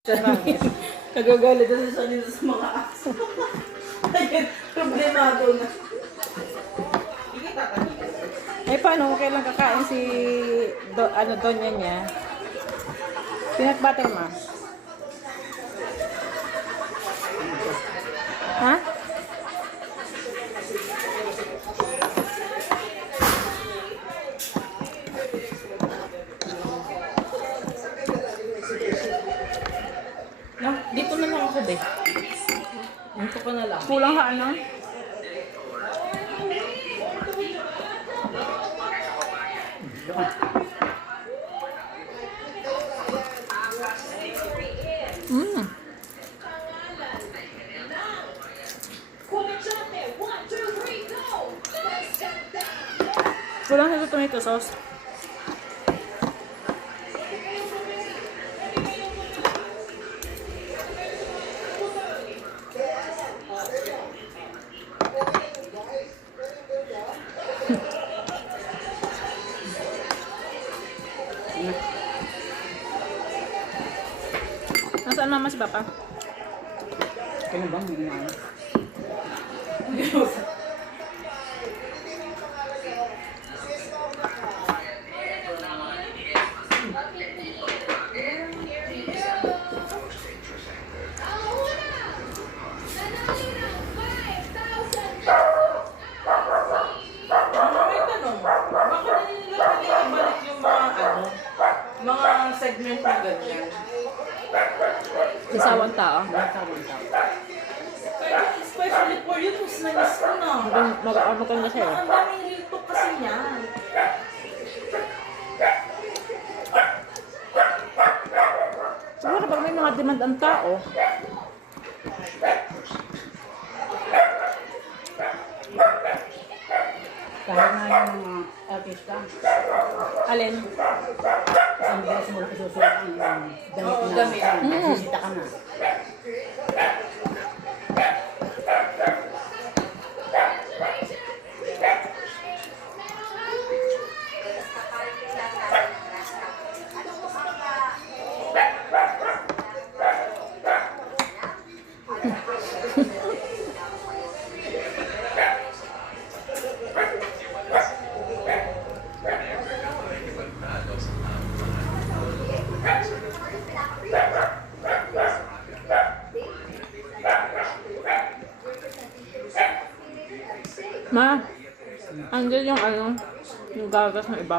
Nagagalit na siya nito sa mga aso. Ayun, problemado na. Eh, paano kailan kakain si Donya niya? Peanut butter ma? Ha? No, dito na lang ako, be. Dito ka na lang. Kulang ka ano? Mm. Kulang sa tomato sauce. Nasaan mama si Papa? Kaya bang hindi na? Mga segment na ganyan. Isawang tao. Especially for you, tapos na-miss ko na. Mag-ano siya eh. Ang daming real talk kasi niya. Siguro pag may mga demand ang tao. Kaya nga yung mga artista, Alin? ang bilis mo lang isusuot ang damit Oo, na damit. sisita ka na. Ma, andyan yung ano, yung gagas ng iba.